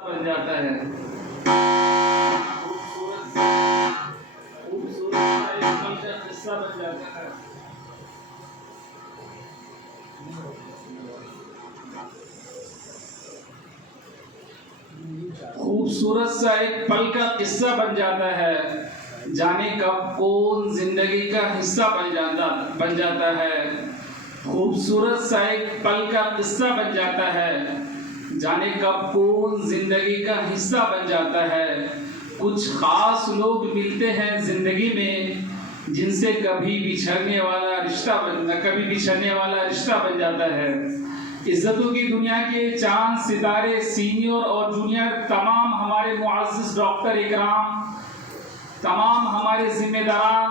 बन जाता है। खूबसूरत सा एक पल का किस्सा बन जाता है। खूबसूरत सा एक पल का किस्सा बन जाता है। जाने कब कौन जिंदगी का हिस्सा बन जाता है। खूबसूरत सा एक पल का किस्सा बन जाता है। जाने कब कौन जिंदगी का हिस्सा बन जाता है। कुछ खास लोग मिलते हैं जिंदगी में, जिनसे कभी बिछड़ने वाला रिश्ता बन जाता है। इज्जतों की दुनिया के चांद सितारे, सीनियर और जूनियर, तमाम हमारे मुअज़्ज़िज़ डॉक्टर इकराम, तमाम हमारे जिम्मेदारान,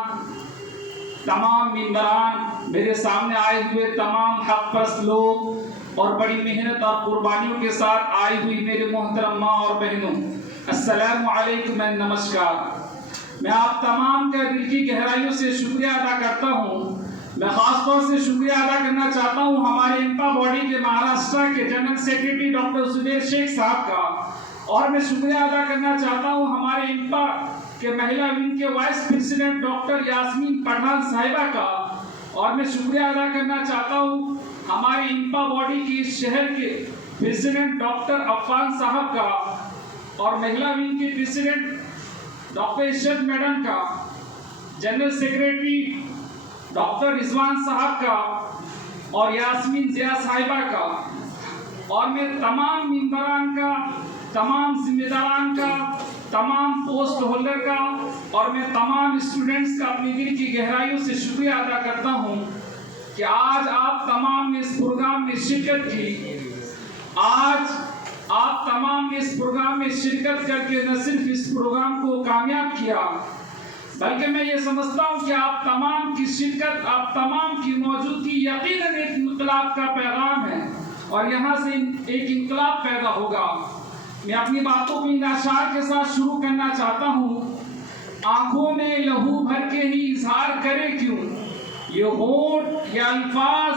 तमाम मेंबरान, मेरे सामने आए हुए तमाम हक परस्त लोग और बड़ी मेहनत और कुर्बानियों के साथ आई हुई मेरे मोहतरम माँ और बहनों, अस्सलामु अलैकुम, नमस्कार। मैं आप तमाम का दिल की गहराइयों से शुक्रिया अदा करता हूँ। मैं खास तौर से शुक्रिया अदा करना चाहता हूँ हमारे इंपा बॉडी के महाराष्ट्र के general secretary doctor Zubair Shaikh साहब का, और मैं शुक्रिया अदा करना चाहता हूँ हमारे इंपा के महिला विंग के vice president doctor Yasmeen Pathan साहिबा का, और मैं शुक्रिया अदा करना चाहता हूँ हमारे इंपा बॉडी के शहर के प्रेसिडेंट डॉक्टर अफान साहब का, और महिला विंग के प्रेसिडेंट डॉक्टर इशरत मैडम का, जनरल सेक्रेटरी डॉक्टर रिजवान साहब का, और यास्मीन जिया साहिबा का, और मैं तमाम मेंबरान का, तमाम जिम्मेदारान का, तमाम पोस्ट होल्डर का, और मैं तमाम स्टूडेंट्स का अपनी दिल की गहराइयों से शुक्रिया अदा करता हूं कि आज आप तमाम ने इस प्रोग्राम में शिरकत की। आज आप तमाम ने इस प्रोग्राम में शिरकत करके न सिर्फ इस प्रोग्राम को कामयाब किया, बल्कि मैं ये समझता हूँ कि आप तमाम की शिरकत, आप तमाम की मौजूदगी यकीनन एक इनकलाब का पैगाम है, और यहाँ से एक इनकलाब पैदा होगा। मैं अपनी बातों को इन अशार के साथ शुरू करना चाहता हूँ। आंखों में लहू भर के ही इजहार करे क्यों, ये होठ, ये अल्फाज,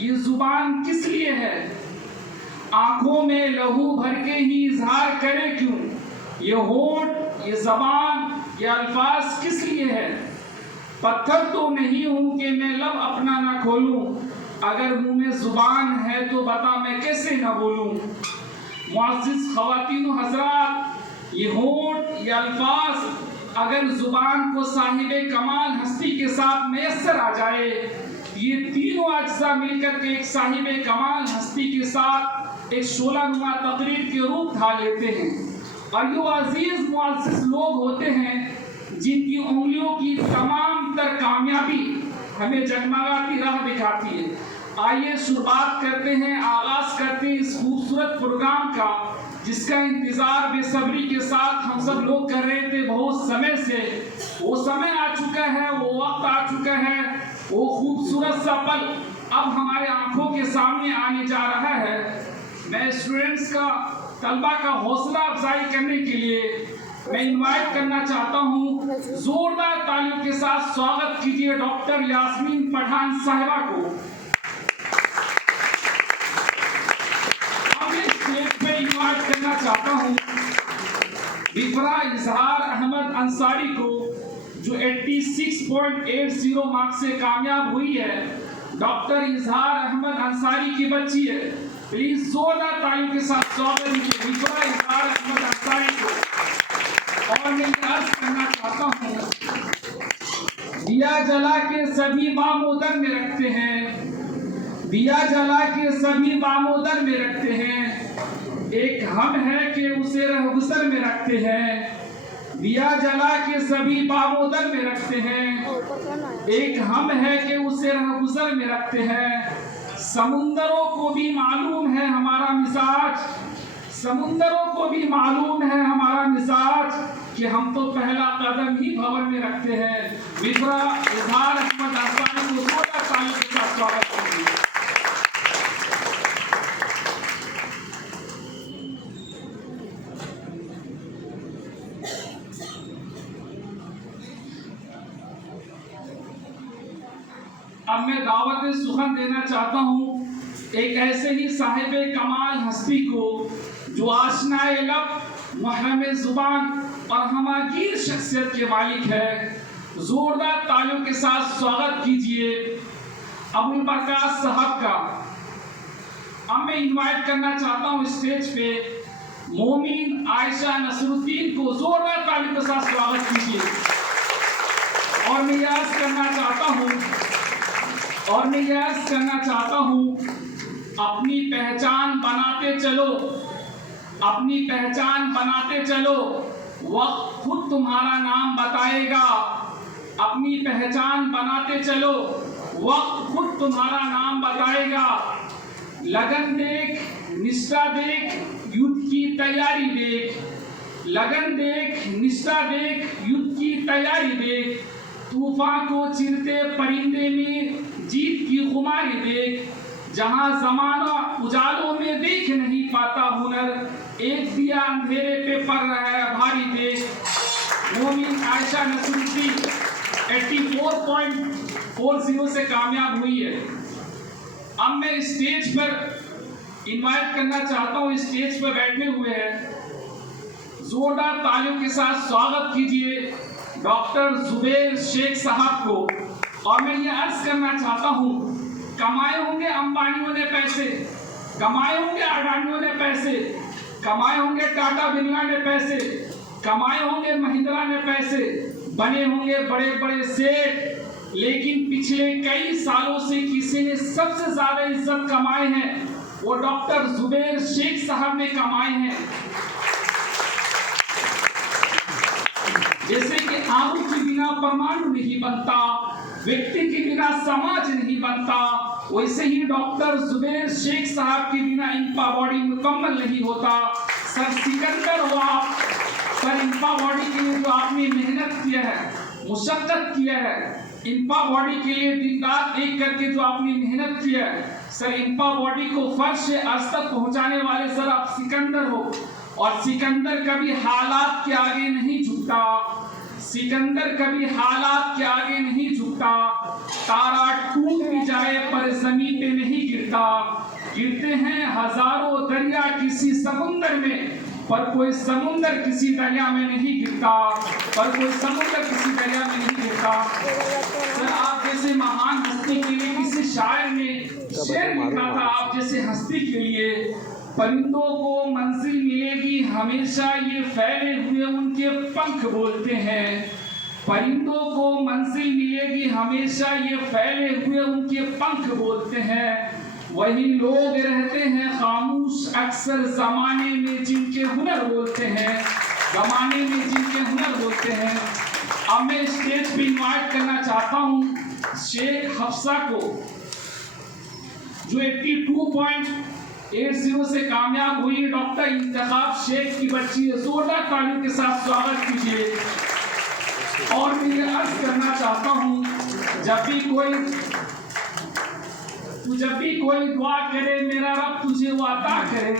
ये जुबान किस लिए है। आंखों में लहू भर के ही इजहार करे क्यों, ये होठ, ये जबान, ये अल्फाज किस लिए है। पत्थर तो नहीं हूं कि मैं लब अपना ना खोलूं, अगर मुंह में जुबान है तो बता मैं कैसे ना बोलूं। मुअज़्ज़िज़ ख़वातीन व हज़रात, ये होठ, ये अल्फाज अगर जुबान को साहिबे कमाल हस्ती के साथ मैसर आ जाए, ये तीनों अज्जा मिलकर के एक साहिबे कमाल हस्ती के साथ एक शोलानुमा तकरीर के रूप धार लेते हैं। और ये अजीज मुअज़्ज़िज़ लोग होते हैं जिनकी उंगलियों की तमाम तर कामयाबी हमें जगमगाती राह दिखाती है। आइए शुरुआत करते हैं, आगाज करते हैं इस खूबसूरत प्रोग्राम का, जिसका इंतजार बेसब्री के साथ हम सब लोग कर रहे थे बहुत समय से। वो समय आ चुका है, वो वक्त आ चुका है, वो खूबसूरत सा पल अब हमारे आंखों के सामने आने जा रहा है। मैं स्टूडेंट्स का, तलबा का हौसला अफजाई करने के लिए मैं इनवाइट करना चाहता हूँ, जोरदार तालियों के साथ स्वागत कीजिए डॉक्टर यास्मीन पठान साहिबा को। अब इस स्टेज पे इनवाइट करना चाहता हूँ विफरा इजहार अहमद अंसारी को, जो 86.80 मार्क्स से कामयाब हुई है। डॉक्टर इजहार अहमद अंसारी की बच्ची है। प्लीज जोरदार तालियों के साथ स्वागत कीजिए विफरा इजहार अहमद अंसारी को। और मैं अर्ज करना चाहता हूँ, दिया जला के सभी बामोदर में रखते हैं, दिया जला के सभी बामोदर में रखते हैं, एक हम है कि उसे रहगुजर में रखते हैं। दिया जला के सभी बामोदर में रखते हैं, एक हम है कि उसे रहगुजर में रखते हैं। समुंदरों को भी मालूम है हमारा मिजाज, समुंदरों को भी मालूम है हमारा मिजाज, कि हम तो पहला कदम ही भंवर में रखते हैं। विफरा इजहार अहमद अंसारी को जोरदार तालियों के साथ स्वागत कीजिए। अब मैं दावत सुखन देना चाहता हूँ एक ऐसे ही साहिबे कमाल हस्ती को, जो आशनाए लब, मुहर्रम जुबान और हमागीर शख्सियत के मालिक है। जोरदार तालियों के साथ स्वागत कीजिए अबुल बरकात साहब का। अब मैं इनवाइट करना चाहता हूँ स्टेज पे मोमिन आयशा नसरुद्दीन को। जोरदार तालियों के साथ स्वागत कीजिए। और मैं याद करना चाहता हूँ अपनी पहचान बनाते चलो, अपनी पहचान बनाते चलो, वक्त खुद तुम्हारा नाम बताएगा। अपनी पहचान बनाते चलो, वक्त खुद तुम्हारा नाम बताएगा। लगन देख, निष्ठा देख, युद्ध की तैयारी देख। लगन देख, निष्ठा देख, युद्ध की तैयारी देख। तूफान को चिरते परिंदे में जीत की खुमारी देख। जहां जमाना उजालों में देख नहीं पाता हुनर, एक दिया अंधेरे पे पड़ रहा है भारी देख। मोमिन आयशा नसरुद्दीन 84.40 से कामयाब हुई है। अब मैं स्टेज पर इनवाइट करना चाहता हूँ, स्टेज पर बैठे हुए हैं, जोरदार तालियों के साथ स्वागत कीजिए डॉक्टर जुबैर शेख साहब को। और मैं ये अर्ज करना चाहता हूँ, कमाए होंगे अंबानियों ने पैसे, कमाए होंगे अडानियों ने पैसे, कमाए होंगे टाटा बिरला ने पैसे, कमाए होंगे महिंद्रा ने पैसे, बने होंगे बड़े बड़े सेठ, लेकिन पिछले कई सालों से किसी ने सबसे ज्यादा इज्जत कमाए हैं, वो डॉक्टर जुबैर शेख साहब ने कमाए हैं। जैसे कि आलू के बिना परमाणु नहीं बनता, व्यक्ति के बिना समाज नहीं बनता, वैसे ही डॉक्टर जुबैर शेख साहब के बिना इंपा बॉडी मुकम्मल नहीं होता। सर सिकंदर हो आप, सर इंपा बॉडी के लिए जो आपने मेहनत किया है, मुशक्कत किया है, इंपा बॉडी के लिए दिन रात एक करके जो आपने मेहनत किया है, सर इंपा बॉडी को फर्श से अर्श तक पहुंचाने वाले सर आप सिकंदर हो। और सिकंदर कभी हालात के आगे नहीं झुकता, सिकंदर कभी हालात के आगे नहीं झुकता। तारा टूट भी जाए पर जमीन पे नहीं गिरता। गिरते हैं हजारों दरिया किसी समुंदर में, पर कोई समुंदर किसी दरिया में नहीं गिरता, पर कोई समुंदर किसी दरिया में नहीं गिरता। सर आप जैसे महान हस्ती के लिए किसी शायर ने शेर लिखा था, आप जैसे हस्ती के लिए, परिंदों को मंजिल मिलेगी हमेशा ये फैले हुए उनके पंख बोलते हैं। परिंदों को मंजिल मिलेगी हमेशा ये फैले हुए उनके पंख बोलते हैं। वही लोग रहते हैं खामोश अक्सर जमाने में जिनके हुनर बोलते हैं, जमाने में जिनके हुनर बोलते हैं। अब मैं स्टेज पे इनवाइट करना चाहता हूँ शेख हफ्सा को, जो 82.80 से कामयाब हुई। डॉक्टर इंतखाब शेख की बच्ची है। जोरदार तालियों के साथ स्वागत कीजिए। और मैं ये अर्ज करना चाहता हूँ, जब भी कोई दुआ करे मेरा रब तुझे वो अता करे,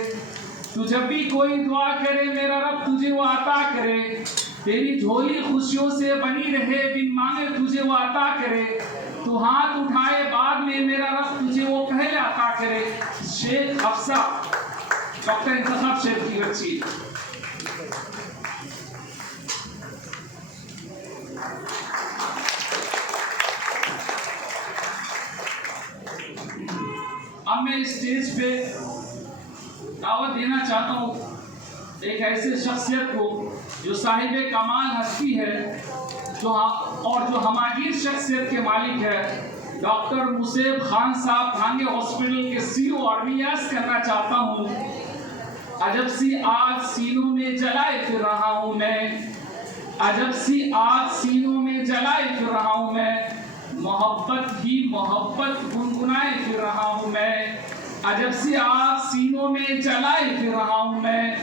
तू जब भी कोई दुआ करे मेरा रब तुझे वो अता करे। तेरी झोली खुशियों से बनी रहे, बिन मांगे तुझे वो अता करे। तू हाथ उठाए बाद में मेरा रब तुझे वो पहले अता करे। शेख हफ्सा, डॉक्टर इंतखाब शेख की बच्ची। अब मैं स्टेज पे दावत देना चाहता हूँ एक ऐसे शख्सियत को जो साहिब कमाल हस्ती है, जो हमागीर शख्सियत के मालिक है, डॉक्टर मुसेब खान साहब भांगे हॉस्पिटल के CEO। और मैं याद करना चाहता हूँ, अजब सी आग सीनों में जलाए फिर रहा हूँ मैं, अजब सी आग सीनों में जलाए फिर रहा हूँ मैं, मोहब्बत ही मोहब्बत गुनगुनाए फिर रहा हूँ मैं। अजब सी आग सीनों में जलाए फिर रहा हूँ मैं,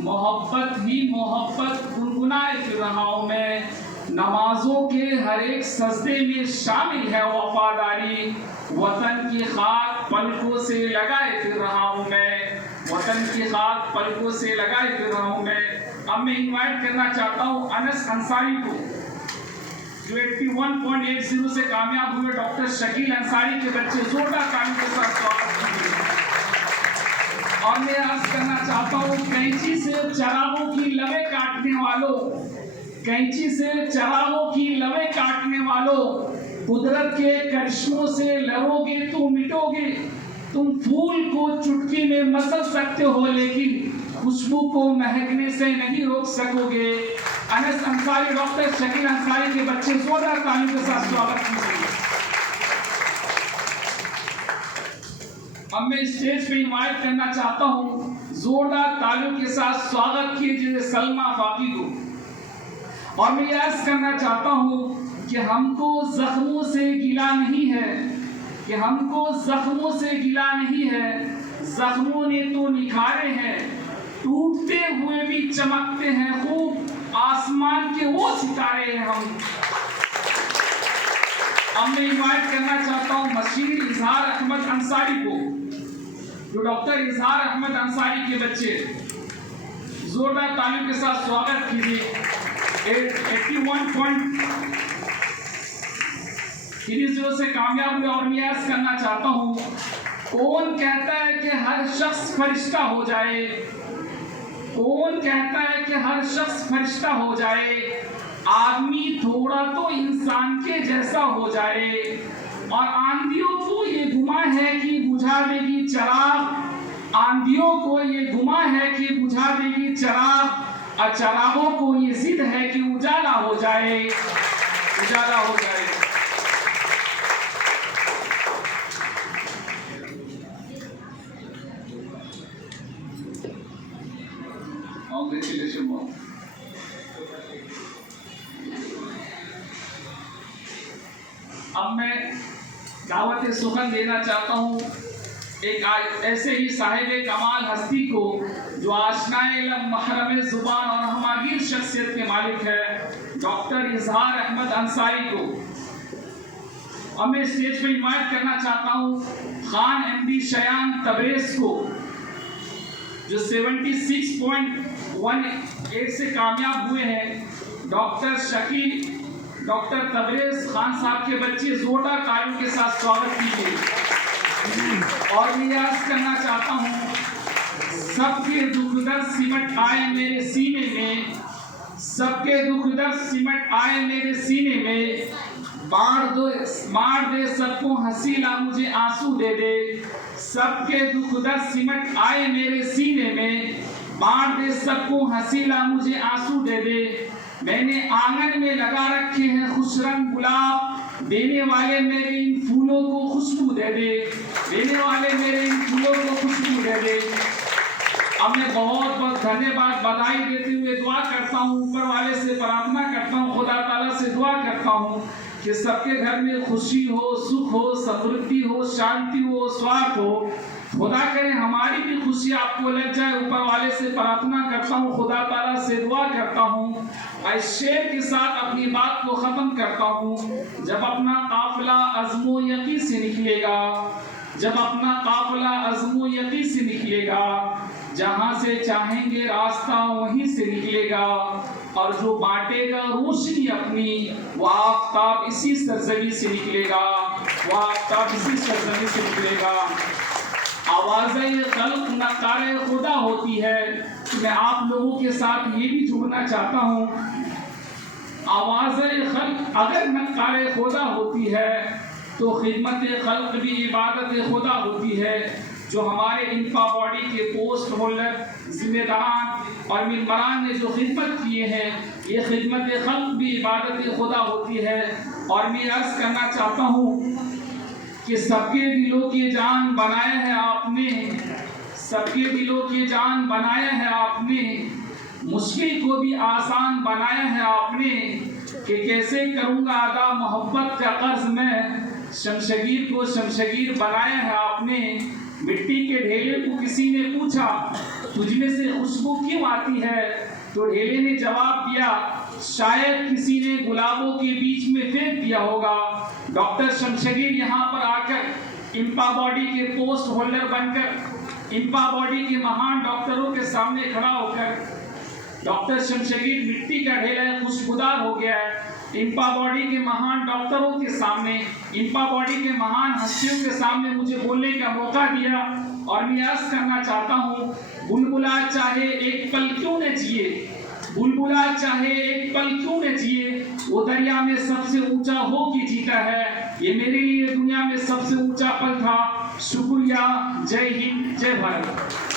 मोहब्बत ही मोहब्बत गुनगुनाए फिर रहा हूँ मैं। नमाजों के हर एक सजदे में शामिल है वफादारी, वतन की खाक पलकों से लगाए फिर रहा हूँ मैं, वतन की खाक पलकों से लगाए फिर रहा हूँ मैं। अब मैं इनवाइट करना चाहता हूँ अनस अंसारी को, जो 81.80 से कामयाब हुए डॉक्टर शकील अंसारी के बच्चे। जोरदार तालियों के साथ स्वागत कीजिए। और मैं अर्ज करना चाहता हूँ, कैंची से चरागों की लवे काटने वालों, कैंची से चरागों की लवे काटने वालों, कुदरत के करिश्मों से लड़ोगे तो मिटोगे। तुम फूल को चुटकी में मसल सकते हो, लेकिन खुशबू को महकने से नहीं रोक सकोगे। अनस अंसारी, डॉक्टर शकील अंसारी के बच्चे जोरदार तालियों के साथ स्वागत कीजिए। अब मैं स्टेज पे इनवाइट करना चाहता हूँ, जोरदार तालियों के साथ स्वागत कीजिए सलमा फाकी को। और मैं अर्ज करना चाहता हूँ कि हमको जख्मों से गिला नहीं है, कि हमको जख्मों से गिला नहीं है, जख्मों ने तो निखारे हैं, टूटते हुए भी चमकते हैं खूब, आसमान के वो सितारे हैं हम। अब मैं इनवाइट करना चाहता हूँ मशीर इजहार अहमद अंसारी को, जो डॉक्टर इजहार अहमद अंसारी के बच्चे, जोरदार तालियों के साथ स्वागत कीजिए। 81.30 से कामयाब हुए। और मैं अर्ज करना चाहता हूँ, कौन कहता है कि हर शख्स फरिश्ता हो जाए, कौन कहता है कि हर शख्स फरिश्ता हो जाए, आदमी थोड़ा तो इंसान के जैसा हो जाए। और आंधियों को ये गुमा है कि बुझा देगी चराग, आंधियों को ये गुमा है कि बुझा देगी चराग, और चरागों को ये जिद है कि उजाला हो जाए, उजाला हो जाए। अब मैं दावत सुखन देना चाहता हूँ एक ऐसे ही साहिब कमाल हस्ती को, जो आशनाए इल्म, महरम जुबान और हमागीर शख्सियत के मालिक है, डॉक्टर इजहार अहमद अंसारी को। और मैं स्टेज पे इनवाइट करना चाहता हूँ खान एमडी शयान तबरेज को, जो 76.18 से कामयाब हुए हैं। डॉक्टर शकील, डॉक्टर तबरेज खान साहब के बच्चे जोरदार तालियों के साथ स्वागत कीजिए। और मैं अर्ज करना चाहता हूँ, सबके दुख दर्द सिमट आए मेरे सीने में, सबके दुख दर्द सिमट आए मेरे सीने में, मार दे सबको हसीला मुझे आंसू दे दे। सबके दुख दर्द सिमट आए मेरे सीने में, मार दे सबको हसीला मुझे आंसू दे दे। मैंने आंगन में लगा रखे हैं खुशरंग गुलाब, देने वाले मेरे इन फूलों को खुशबू दे दे, देने वाले मेरे इन फूलों को खुशबू दे दे। अब मैं बहुत बहुत धन्यवाद बधाई देते हुए दुआ करता हूँ, ऊपर वाले से प्रार्थना करता हूँ, खुदा ताला से दुआ करता हूँ कि सबके घर में खुशी हो, सुख हो, समृद्धि हो, शांति हो, स्वास्थ्य हो। खुदा करे हमारी भी खुशी आपको लग जाए। ऊपर वाले से प्रार्थना करता हूँ, खुदा ताला से दुआ करता हूँ। इस शेर के साथ अपनी बात को ख़त्म करता हूँ। जब अपना काफिला अज़्मो यकी से निकलेगा, जब अपना काफिला अज़्मो यकी से निकलेगा, जहाँ से चाहेंगे रास्ता वहीं से निकलेगा। और जो बांटेगा रोशनी अपनी, वो आफताब इसी सरजमी से निकलेगा, वो आफताब इसी सरजमी से निकलेगा। आवाज़ खल्क़ नक्कारे खुदा होती है। तो मैं आप लोगों के साथ ये भी जुड़ना चाहता हूँ, आवाज़ खल्क़ अगर नक्कारे खुदा होती है तो खिदमत खल्क़ भी इबादत खुदा होती है। जो हमारे इंफा बॉडी के पोस्ट होल्डर, जिम्मेदारान और मेंबरान ने जो खिदमत किए हैं, ये खिदमत खल्क़ भी इबादत खुदा होती है। और मैं अर्ज़ करना चाहता हूँ कि सबके दिलों की जान बनाया है आपने, सबके दिलों की जान बनाया है आपने, मुश्किल को भी आसान बनाया है आपने। कि कैसे करूँगा अदा मोहब्बत का कर्ज मैं, शमशगीर को शमशगीर बनाया है आपने। मिट्टी के ढेले को किसी ने पूछा तुझमें से खुशबू क्यों आती है, तो ढेले ने जवाब दिया शायद किसी ने गुलाबों के बीच में फेंक दिया होगा। डॉक्टर शमशगीर यहाँ पर आकर इंपा बॉडी के पोस्ट होल्डर बनकर, इंपा बॉडी के महान डॉक्टरों के सामने खड़ा होकर, डॉक्टर शमशगीर मिट्टी का ढेला खुशबूदार हो गया है। इंपा बॉडी के महान डॉक्टरों के सामने, इंपा बॉडी के महान हस्तियों के सामने मुझे बोलने का मौका दिया। और मैं अर्ज करना चाहता हूँ, बुलबुला चाहे एक पल क्यों न जिए, बुलबुला चाहे एक पल क्यों न जिए, वो दरिया में सबसे ऊंचा हो के जीता है। ये मेरे लिए दुनिया में सबसे ऊंचा पल था। शुक्रिया। जय हिंद, जय भारत।